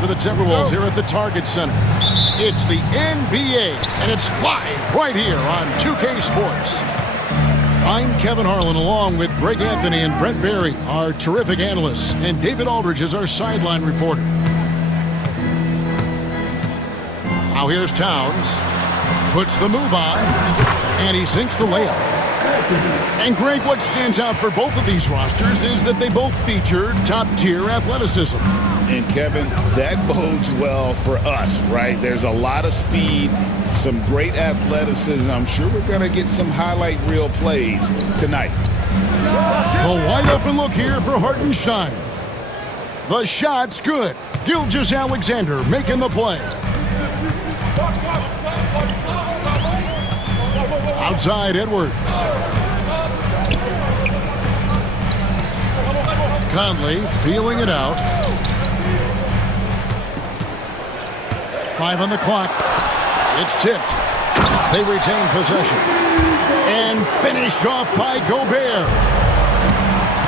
for the Timberwolves here at the Target Center. It's the NBA, and it's live right here on 2K Sports. I'm Kevin Harlan, along with Greg Anthony and Brent Barry, our terrific analysts, and David Aldridge is our sideline reporter. Now here's Towns. Puts the move on, and he sinks the layup. And Greg, what stands out for both of these rosters is that they both feature top-tier athleticism. And Kevin, that bodes well for us, right? There's a lot of speed, some great athleticism. I'm sure we're going to get some highlight reel plays tonight. A wide-open look here for Hartenstein. The shot's good. Gilgeous-Alexander making the play. Outside Edwards. Conley feeling it out. 5 on the clock. It's tipped. They retain possession. And finished off by Gobert.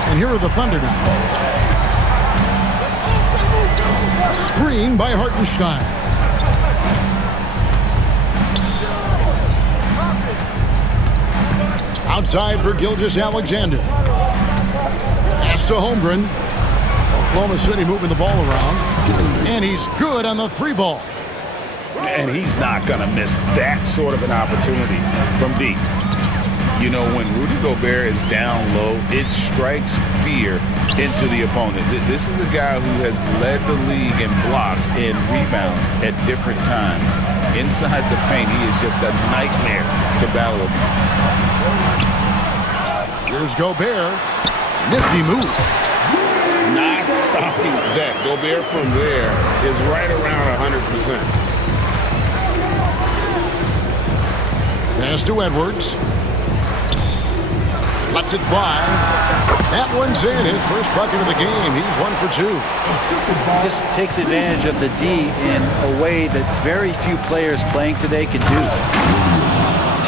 And here are the Thunder now. Screen by Hartenstein. Outside for Gilgeous-Alexander. Pass to Holmgren. Oklahoma City moving the ball around. And he's good on the 3-ball. And he's not going to miss that sort of an opportunity from deep. You know, when Rudy Gobert is down low, it strikes fear into the opponent. This is a guy who has led the league in blocks and rebounds at different times. Inside the paint, he is just a nightmare to battle against. Here's Gobert. Nifty move. Not stopping that. Gobert from there is right around 100%. Pass to Edwards. Lets it fly. That one's in. His first bucket of the game. He's 1 for 2. This takes advantage of the D in a way that very few players playing today can do.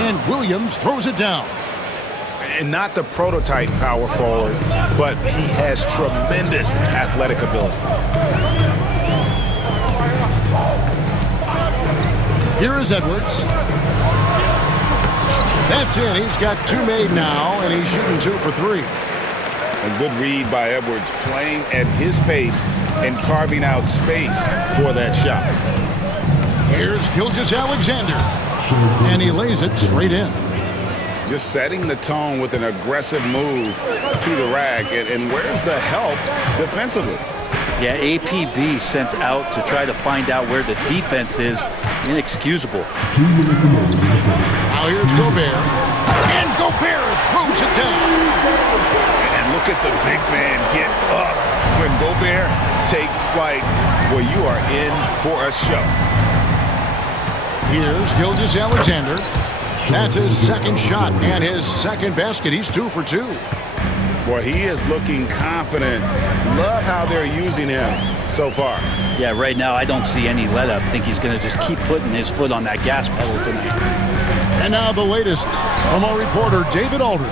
And Williams throws it down. And not the prototype power forward, but he has tremendous athletic ability. Here is Edwards. That's in. He's got 2 made now, and he's shooting 2 for 3. A good read by Edwards, playing at his pace and carving out space for that shot. Here's Gilgeous-Alexander, and he lays it straight in. Just setting the tone with an aggressive move to the rack. And where's the help defensively? Yeah, APB sent out to try to find out where the defense is. Inexcusable. Now here's Gobert. And Gobert throws it down. And look at the big man get up. When Gobert takes flight, well, you are in for a show. Here's Gilgeous-Alexander. That's his second shot and his second basket. He's 2 for 2. Boy, he is looking confident. Love how they're using him so far. Yeah, right now I don't see any let up. I think he's going to just keep putting his foot on that gas pedal tonight. And now the latest from our reporter, David Aldridge.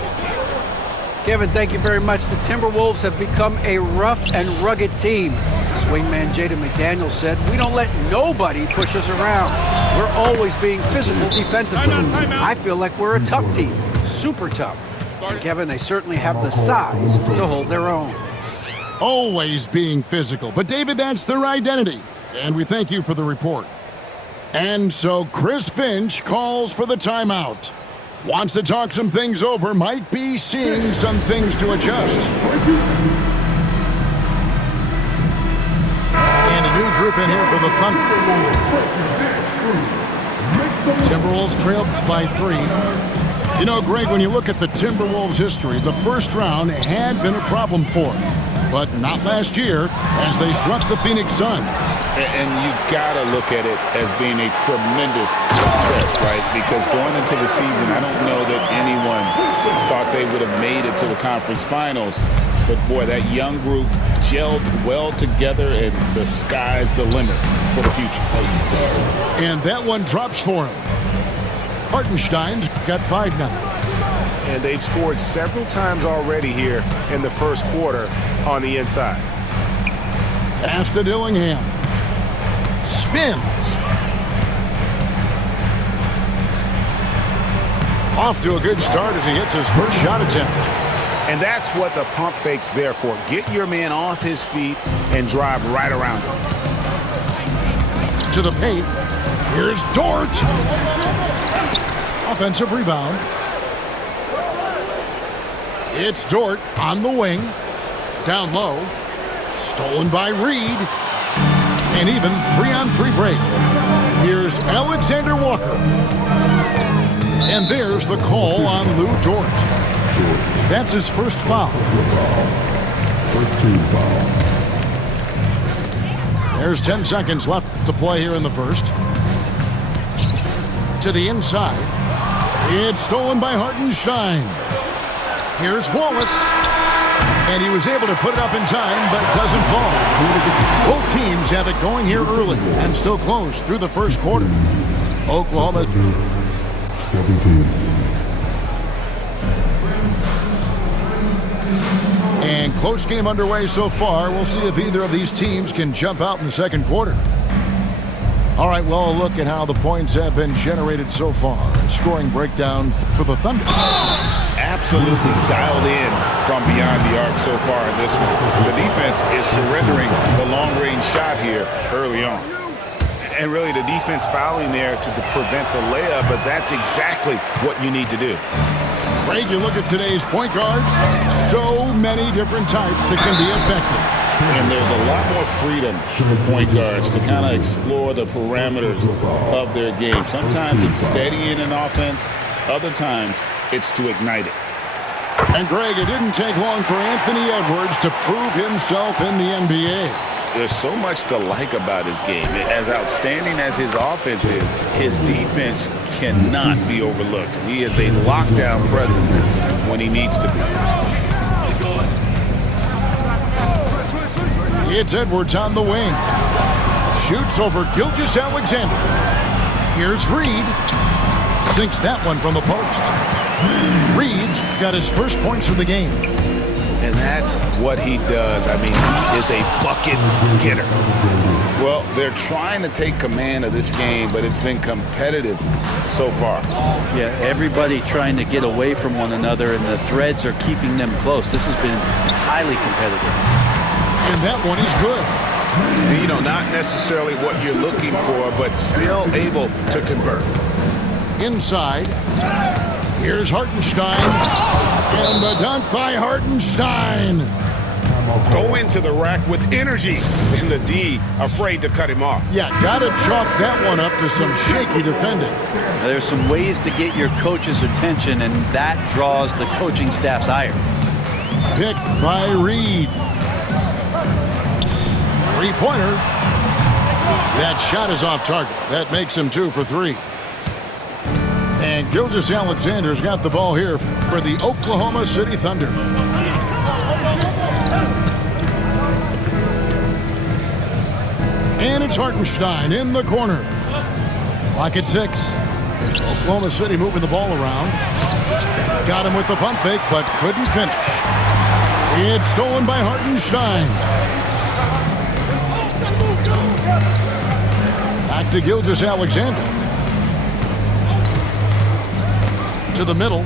Kevin, thank you very much. The Timberwolves have become a rough and rugged team. Swingman Jaden McDaniel said, "We don't let nobody push us around. We're always being physical defensively. I feel like we're a tough team, super tough." And Kevin, they certainly have the size to hold their own. Always being physical. But David, that's their identity. And we thank you for the report. And so Chris Finch calls for the timeout. Wants to talk some things over, might be seeing some things to adjust. And a new group in here for the Thunder. Timberwolves trailed by 3. You know, Greg, when you look at the Timberwolves' history, the first round had been a problem for them. But not last year, as they swept the Phoenix Suns. And you got to look at it as being a tremendous success, right? Because going into the season, I don't know that anyone thought they would have made it to the conference finals. But, boy, that young group gelled well together, and the sky's the limit for the future. And that one drops for him. Hartenstein's got 5 now. And they've scored several times already here in the first quarter on the inside. Pass to Dillingham. spins. Off to a good start as he hits his first shot attempt. And that's what the pump fake's there for. Get your man off his feet and drive right around him. To the paint. Here's Dort. Offensive rebound. It's Dort on the wing. Down low. Stolen by Reed. And even 3-on-3 break. Here's Alexander Walker. And there's the call on Lou Dort. That's his first foul. First team foul. There's 10 seconds left to play here in the first. To the inside. It's stolen by Hartenstein. Here's Wallace. And he was able to put it up in time, but doesn't fall. Both teams have it going here early and still close through the first quarter. Oklahoma 17. And close game underway so far. We'll see if either of these teams can jump out in the second quarter. All right, well, a look at how the points have been generated so far. Scoring breakdown for the Thunder. Absolutely dialed in from beyond the arc so far in this one. The defense is surrendering the long-range shot here early on. And really the defense fouling there to prevent the layup, but that's exactly what you need to do. Greg, you look at today's point guards, so many different types that can be effective. And there's a lot more freedom for point guards to kind of explore the parameters of their game. Sometimes it's steadying an offense. Other times it's to ignite it. And Greg, it didn't take long for Anthony Edwards to prove himself in the NBA. There's so much to like about his game. As outstanding as his offense is, his defense cannot be overlooked. He is a lockdown presence when he needs to be. It's Edwards on the wing. Shoots over Gilgeous-Alexander. Here's Reed. Sinks that one from the post. Reed's got his first points of the game. And that's what he does. I mean, he is a bucket getter. Well, they're trying to take command of this game, but it's been competitive so far. Yeah, everybody trying to get away from one another, and the threads are keeping them close. This has been highly competitive. And that one is good. You know, not necessarily what you're looking for, but still able to convert. Inside. Here's Hartenstein. And the dunk by Hartenstein. Go into the rack with energy. And the D afraid to cut him off. Yeah, gotta chalk that one up to some shaky defending. Now, there's some ways to get your coach's attention, and that draws the coaching staff's ire. Picked by Reed. Three-pointer. That shot is off target. That makes him 2 for 3. And Gilgeous-Alexander's got the ball here for the Oklahoma City Thunder. And it's Hartenstein in the corner. Clock at 6. Oklahoma City moving the ball around. Got him with the pump fake, but couldn't finish. It's stolen by Hartenstein. Back to Gilgeous-Alexander. To the middle.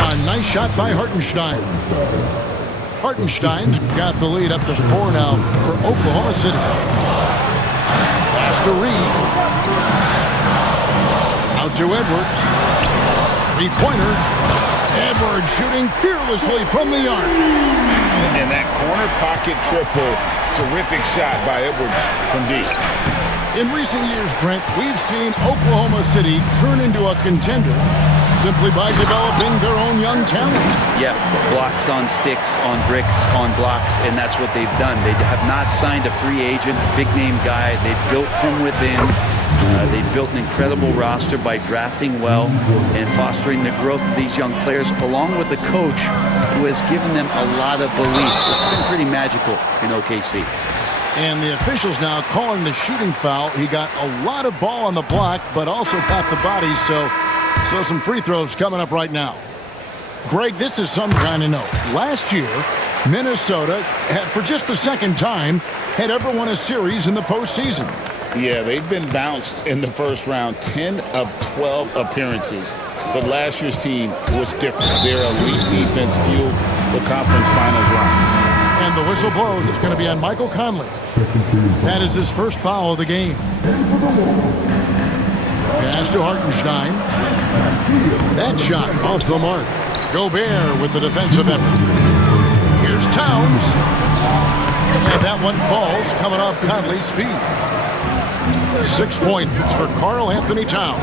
A nice shot by Hartenstein. Hartenstein's got the lead up to 4 now for Oklahoma City. Pass to Reed. Out to Edwards. Three-pointer. Edwards shooting fearlessly from the arc. And that corner pocket triple, terrific shot by Edwards from deep. In recent years, Brent, we've seen Oklahoma City turn into a contender simply by developing their own young talent. Yeah, blocks on sticks, on bricks, on blocks, and that's what they've done. They have not signed a free agent, big-name guy. They've built from within. They've built an incredible roster by drafting well and fostering the growth of these young players, along with a coach who has given them a lot of belief. It's been pretty magical in OKC. And the officials now calling the shooting foul. He got a lot of ball on the block, but also got the body, so some free throws coming up right now. Greg, this is some kind of note. Last year, Minnesota had, for just the second time, had ever won a series in the postseason. Yeah, they've been bounced in the first round, 10 of 12 appearances. But last year's team was different. Their elite defense fueled the conference finals run. And the whistle blows. It's going to be on Michael Conley. That is his first foul of the game. Pass to Hartenstein. That shot off the mark. Gobert with the defensive effort. Here's Towns. And that one falls coming off Conley's feet. 6 points for Karl Anthony Towns.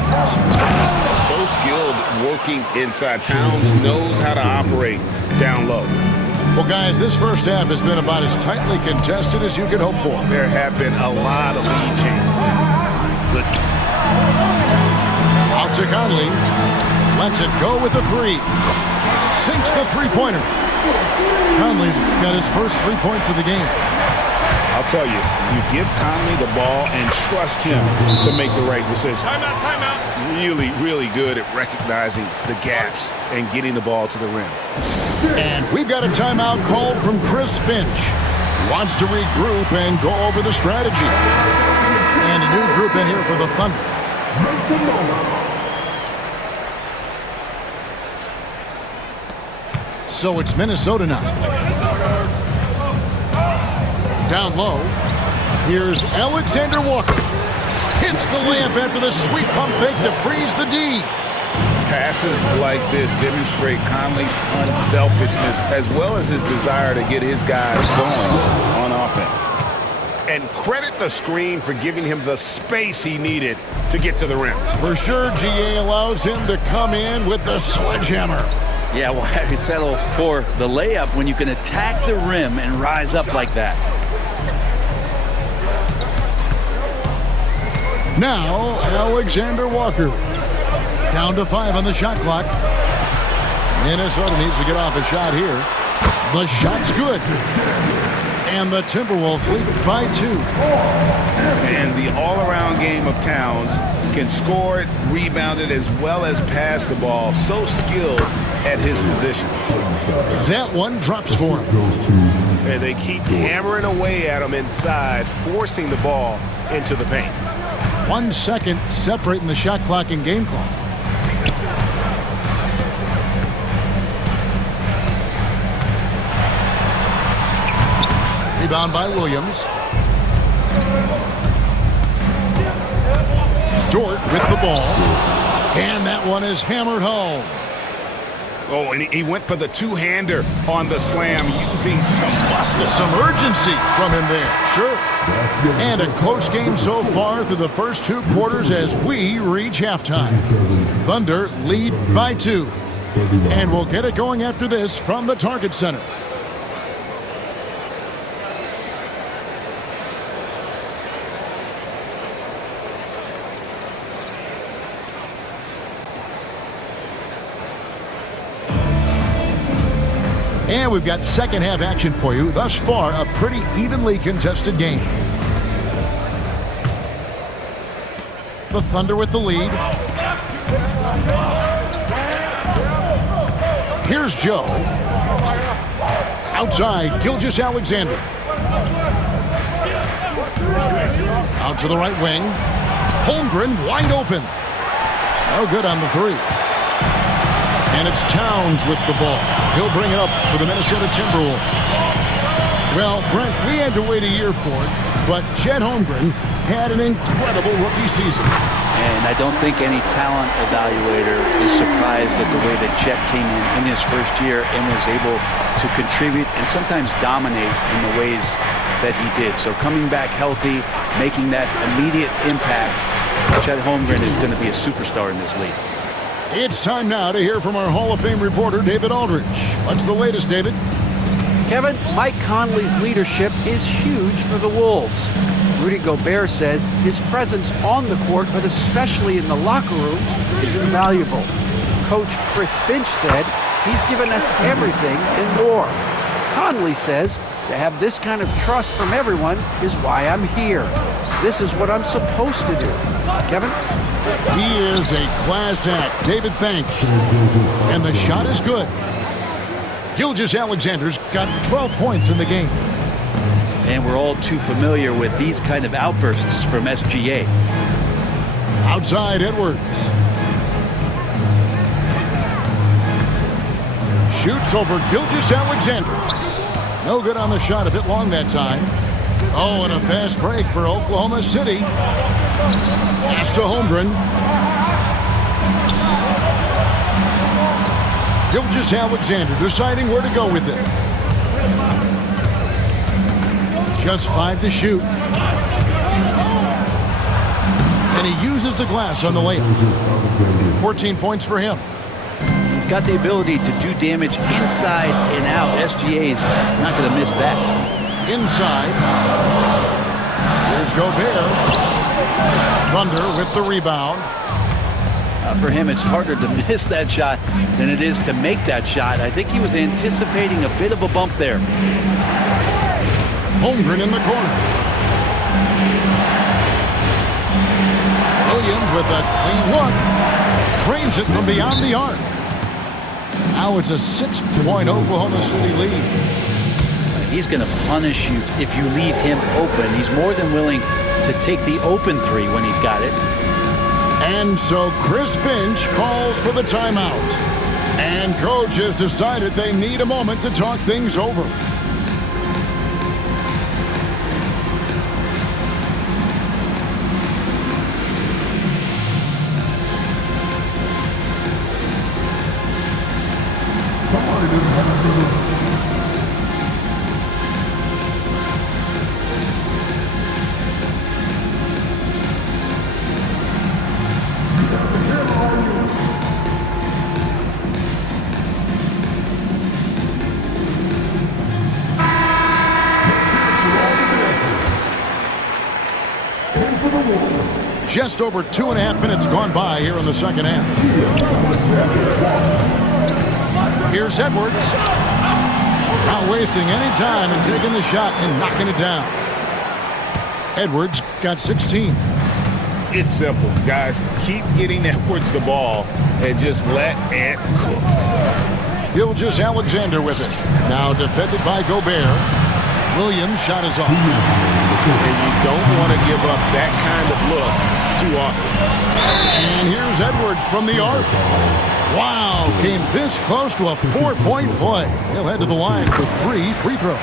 So skilled working inside. Towns knows how to operate down low. Well, guys, this first half has been about as tightly contested as you could hope for. There have been a lot of lead changes. My goodness. Out to Conley. Lets it go with the three. Sinks the three-pointer. Conley's got his first 3 points of the game. I'll tell you, you give Conley the ball and trust him to make the right decision. Timeout. Really, really good at recognizing the gaps and getting the ball to the rim. And we've got a timeout called from Chris Finch. Wants to regroup and go over the strategy. And a new group in here for the Thunder. So it's Minnesota now. Down low. Here's Alexander Walker. Hits the layup after the sweet pump fake to freeze the D. Passes like this demonstrate Conley's unselfishness as well as his desire to get his guys going on offense. And credit the screen for giving him the space he needed to get to the rim. For sure, GA allows him to come in with the sledgehammer. Yeah, why settle for the layup when you can attack the rim and rise up like that? Now, Alexander Walker. Down to 5 on the shot clock. Minnesota needs to get off a shot here. The shot's good. And the Timberwolves lead by 2. And the all-around game of Towns can score it, rebound it, as well as pass the ball. So skilled at his position. That one drops for him. And they keep hammering away at him inside, forcing the ball into the paint. 1 second separating the shot clock and game clock. Rebound by Williams. Dort with the ball. And that one is hammered home. Oh, and he went for the two-hander on the slam, using some muscle. Some urgency from him there, sure. And a close game so far through the first 2 quarters as we reach halftime. Thunder lead by 2. And we'll get it going after this from the Target Center. And we've got second half action for you. Thus far, a pretty evenly contested game. The Thunder with the lead. Here's Joe. Outside, Gilgeous-Alexander. Out to the right wing. Holmgren wide open. No good on the 3. And it's Towns with the ball. He'll bring it up for the Minnesota Timberwolves. Well, Brent, we had to wait a year for it, but Chet Holmgren had an incredible rookie season. And I don't think any talent evaluator is surprised at the way that Chet came in his first year and was able to contribute and sometimes dominate in the ways that he did. So coming back healthy, making that immediate impact, Chet Holmgren is going to be a superstar in this league. It's time now to hear from our Hall of Fame reporter, David Aldridge. What's the latest, David? Kevin, Mike Conley's leadership is huge for the Wolves. Rudy Gobert says his presence on the court, but especially in the locker room, is invaluable. Coach Chris Finch said he's given us everything and more. Conley says to have this kind of trust from everyone is why I'm here. This is what I'm supposed to do. Kevin? He is a class act. David, thanks. And the shot is good. Gilgeous-Alexander's got 12 points in the game. And we're all too familiar with these kind of outbursts from SGA. Outside Edwards. Shoots over Gilgeous-Alexander. No good on the shot, a bit long that time. Oh, and a fast break for Oklahoma City. Pass to Holmgren. Gilgeous-Alexander deciding where to go with it. Just 5 to shoot. And he uses the glass on the layup. 14 points for him. He's got the ability to do damage inside and out. SGA's not going to miss that. Inside. Here's Gobert. Thunder with the rebound. For him, it's harder to miss that shot than it is to make that shot. I think he was anticipating a bit of a bump there. Holmgren in the corner. Williams with a clean look. Drains it from beyond the arc. Now it's a 6-point Oklahoma City lead. He's going to punish you if you leave him open. He's more than willing to take the open three when he's got it. And so Chris Finch calls for the timeout. And coach has decided they need a moment to talk things over. Just over 2.5 minutes gone by here in the second half. Here's Edwards. Not wasting any time and taking the shot and knocking it down. Edwards got 16. It's simple, guys. Keep getting Edwards the ball and just let Ant cook. Gilgeous-Alexander with it. Now defended by Gobert. Williams' shot is off. And you don't want to give up that kind of look too often. And here's Edwards from the arc. Wow, came this close to a 4-point play. He'll head to the line for 3 free throws.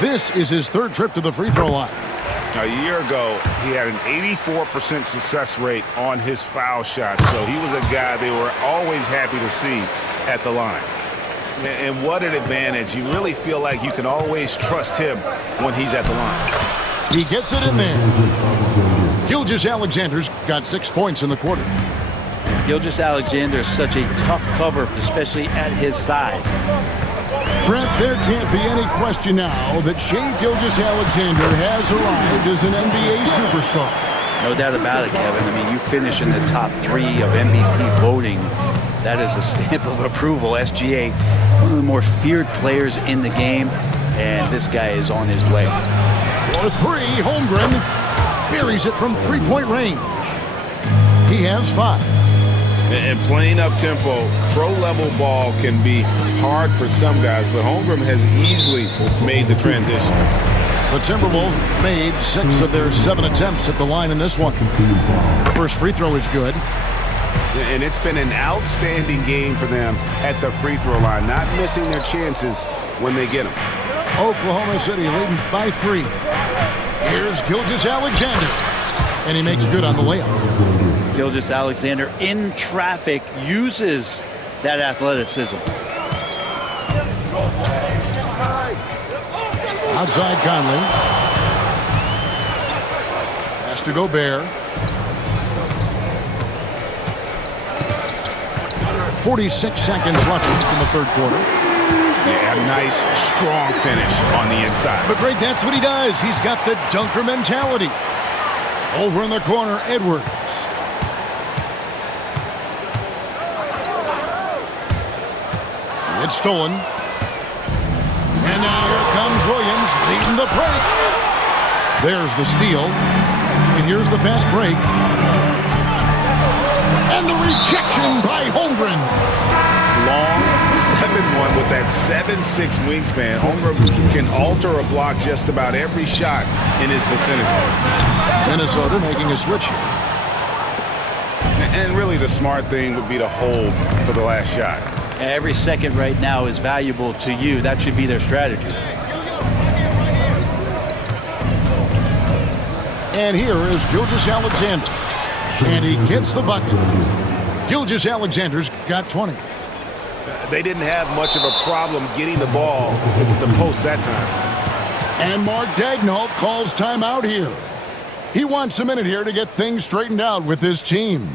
This is his 3rd trip to the free throw line. A year ago, he had an 84% success rate on his foul shot, so he was a guy they were always happy to see at the line. And what an advantage. You really feel like you can always trust him when he's at the line. He gets it in there. Gilgeous-Alexander's got 6 points in the quarter. Gilgeous-Alexander is such a tough cover, especially at his size. Brent, there can't be any question now that Shai Gilgeous-Alexander has arrived as an NBA superstar. No doubt about it, Kevin. I mean, you finish in the top 3 of MVP voting. That is a stamp of approval. SGA, one of the more feared players in the game, and this guy is on his way. For 3, Holmgren buries it from 3-point range. He has 5. And playing up-tempo, pro-level ball can be hard for some guys, but Holmgren has easily made the transition. The Timberwolves made 6 of their 7 attempts at the line in this one. First free throw is good. And it's been an outstanding game for them at the free throw line, not missing their chances when they get them. Oklahoma City leading by 3. Here's Gilgeous-Alexander, and he makes good on the layup. Gilgeous-Alexander in traffic uses that athleticism. Outside Conley. Pass to Gobert. 46 seconds left in the 3rd quarter. Yeah, a nice, strong finish on the inside. But Greg, that's what he does. He's got the dunker mentality. Over in the corner, Edwards. It's stolen. And now here comes Williams leading the break. There's the steal. And here's the fast break. And the rejection by Holmgren. Long 5'1" with that 7'6" wingspan. Holmgren can alter a block just about every shot in his vicinity. Minnesota making a switch here. And really the smart thing would be to hold for the last shot. Every second right now is valuable to you. That should be their strategy. And here is Gilgeous-Alexander. And he gets the bucket. Gilgeous-Alexander's got 20. They didn't have much of a problem getting the ball into the post that time. And Mark Daigneault calls timeout here. He wants a minute here to get things straightened out with his team.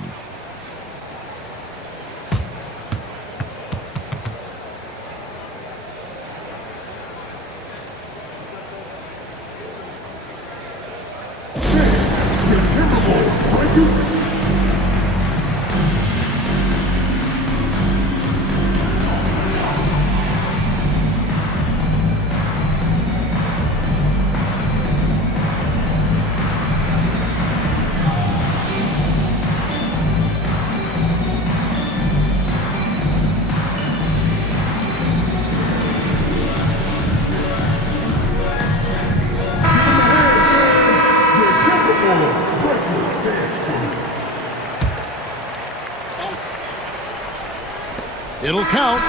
It'll count.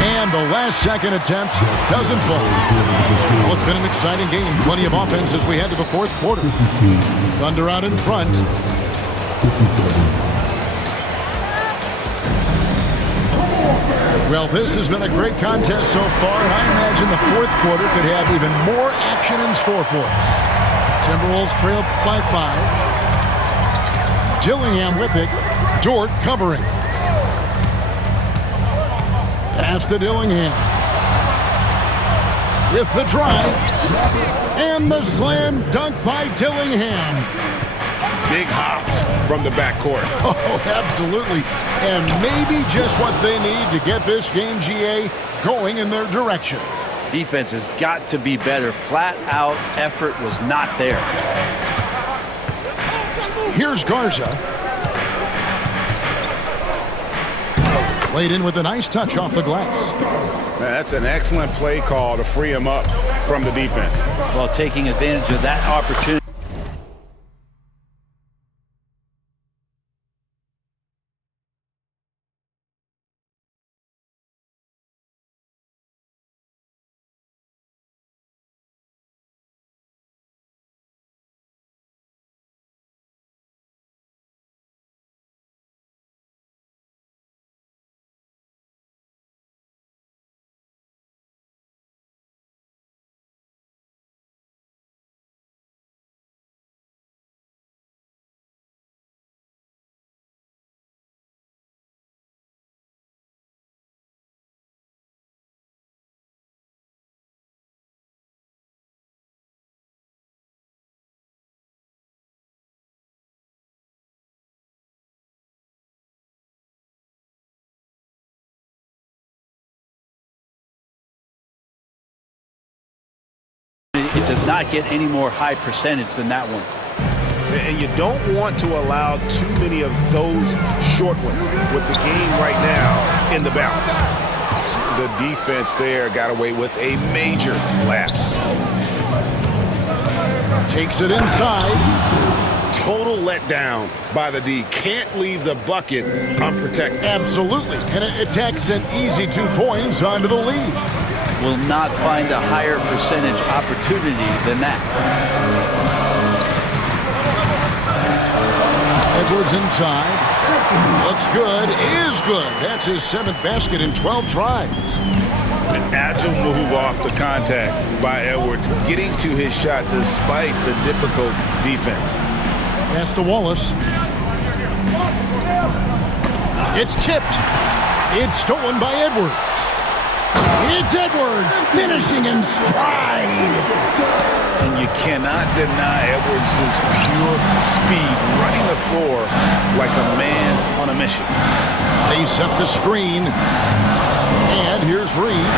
And the last-second attempt doesn't fall. Well, it's been an exciting game. Plenty of offense as we head to the fourth quarter. Thunder out in front. Well, this has been a great contest so far, and I imagine the fourth quarter could have even more action in store for us. Timberwolves trail by 5. Dillingham with it. Dort covering. Pass to Dillingham. With the drive. And the slam dunk by Dillingham. Big hops from the backcourt. Oh, absolutely. And maybe just what they need to get this game, GA, going in their direction. Defense has got to be better. Flat-out effort was not there. Here's Garza. Laid in with a nice touch off the glass. That's an excellent play call to free him up from the defense. Well, taking advantage of that opportunity. It does not get any more high percentage than that one. And you don't want to allow too many of those short ones with the game right now in the balance. The defense there got away with a major lapse. Takes it inside. Total letdown by the D. Can't leave the bucket unprotected. Absolutely. And it takes an easy 2 points onto the lead. Will not find a higher percentage opportunity than that. Edwards inside. Looks good. Is good. That's his 7th basket in 12 tries. An agile move off the contact by Edwards, getting to his shot despite the difficult defense. Pass to Wallace. It's tipped. It's stolen by Edwards. It's Edwards finishing in stride. And you cannot deny Edwards' pure speed, running the floor like a man on a mission. They set the screen. And here's Reed.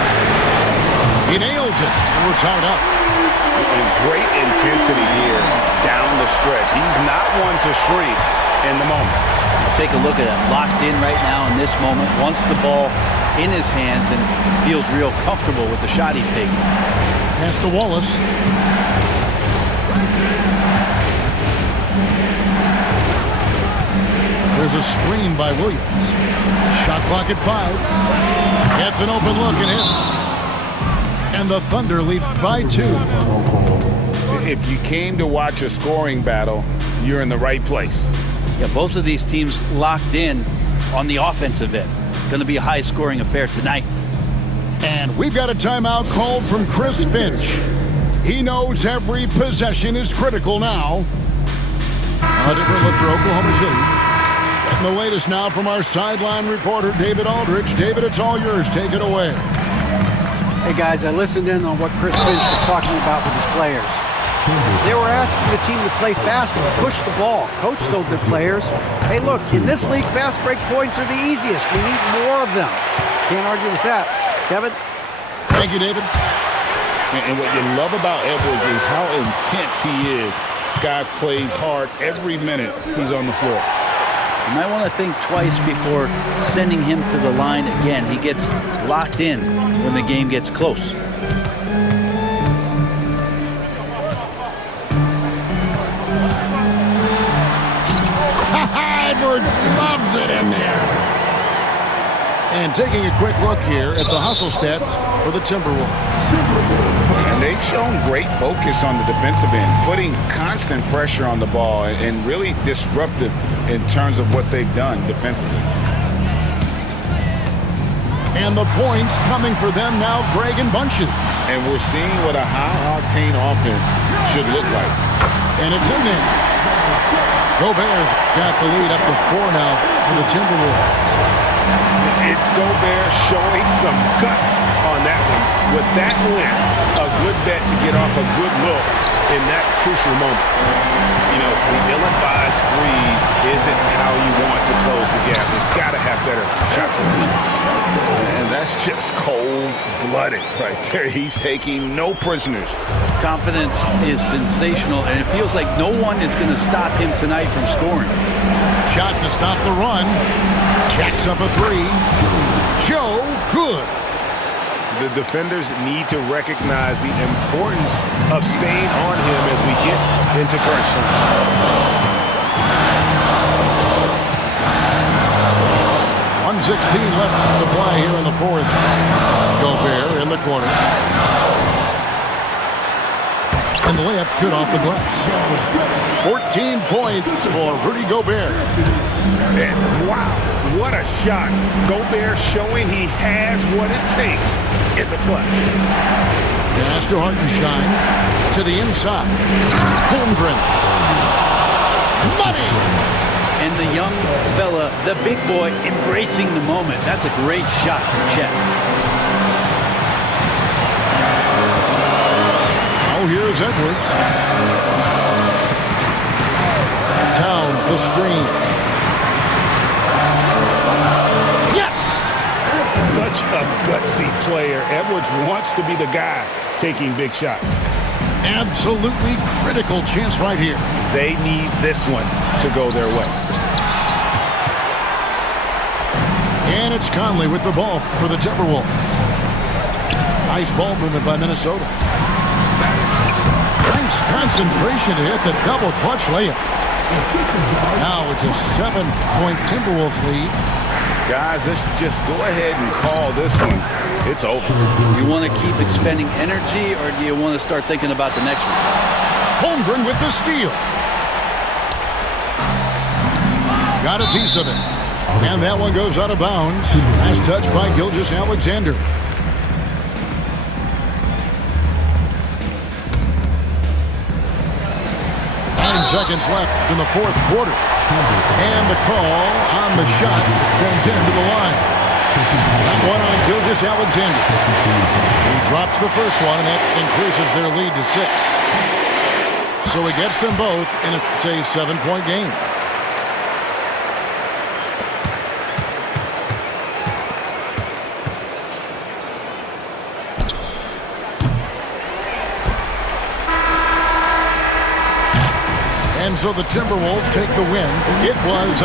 He nails it. And we're tied up. And great intensity here down the stretch. He's not one to shrink in the moment. Take a look at it. Locked in right now in this moment. Wants the ball in his hands and feels real comfortable with the shot he's taking. Pass to Wallace. There's a screen by Williams. Shot clock at 5. Gets an open look and hits. And the Thunder lead by 2. If you came to watch a scoring battle, you're in the right place. Yeah, both of these teams locked in on the offensive end. Going to be a high-scoring affair tonight. And we've got a timeout called from Chris Finch. He knows every possession is critical now. A different look for Oklahoma City. And the latest now from our sideline reporter, David Aldridge. David, it's all yours. Take it away. Hey, guys, I listened in on what Chris Finch was talking about with his players. They were asking the team to play fast and push the ball. Coach told their players, hey, look, in this league, fast break points are the easiest. We need more of them. Can't argue with that. Kevin? Thank you, David. And what you love about Edwards is how intense he is. Guy plays hard every minute he's on the floor. You might want to think twice before sending him to the line again. He gets locked in when the game gets close. Edwards loves it in there. And taking a quick look here at the hustle stats for the Timberwolves. And they've shown great focus on the defensive end, putting constant pressure on the ball and really disruptive in terms of what they've done defensively. And the points coming for them now, Greg, in bunches. And we're seeing what a high-octane offense should look like. And it's in there. Gobert's got the lead up to 4 now for the Timberwolves. It's Gobert showing some guts on that one. With that win, a good bet to get off a good look in that crucial moment. You know, the ill-advised threes isn't how you want to close the gap. You've got to have better shot selection. And that's just cold-blooded right there. He's taking no prisoners. Confidence is sensational, and it feels like no one is going to stop him tonight from scoring. Shot to stop the run. Jacks up a 3. Joe good. The defenders need to recognize the importance of staying on him as we get into crunch time. 1:16 left to play here in the 4th. Gobert in the corner. And the layup's good off the glass. 14 points for Rudy Gobert. And wow, what a shot. Gobert showing he has what it takes in the clutch. Pass to Hartenstein. To the inside. Holmgren. Money! And the young fella, the big boy, embracing the moment. That's a great shot from Chet. Oh, here's Edwards. Towns, the screen. Yes! Such a gutsy player. Edwards wants to be the guy taking big shots. Absolutely critical chance right here. They need this one to go their way. And it's Conley with the ball for the Timberwolves. Nice ball movement by Minnesota. Nice concentration to hit the double clutch layup. Now it's a 7-point Timberwolves lead. Guys, let's just go ahead and call this one. It's over. You want to keep expending energy, or do you want to start thinking about the next one? Holmgren with the steal. Got a piece of it. And that one goes out of bounds. Last touch by Gilgeous-Alexander. 9 seconds left in the 4th quarter. And the call on the shot that sends him to the line. That one on Gilgeous-Alexander. He drops the first one, and that increases their lead to 6. So he gets them both, and it's a 7-point game. And so the Timberwolves take the win. It was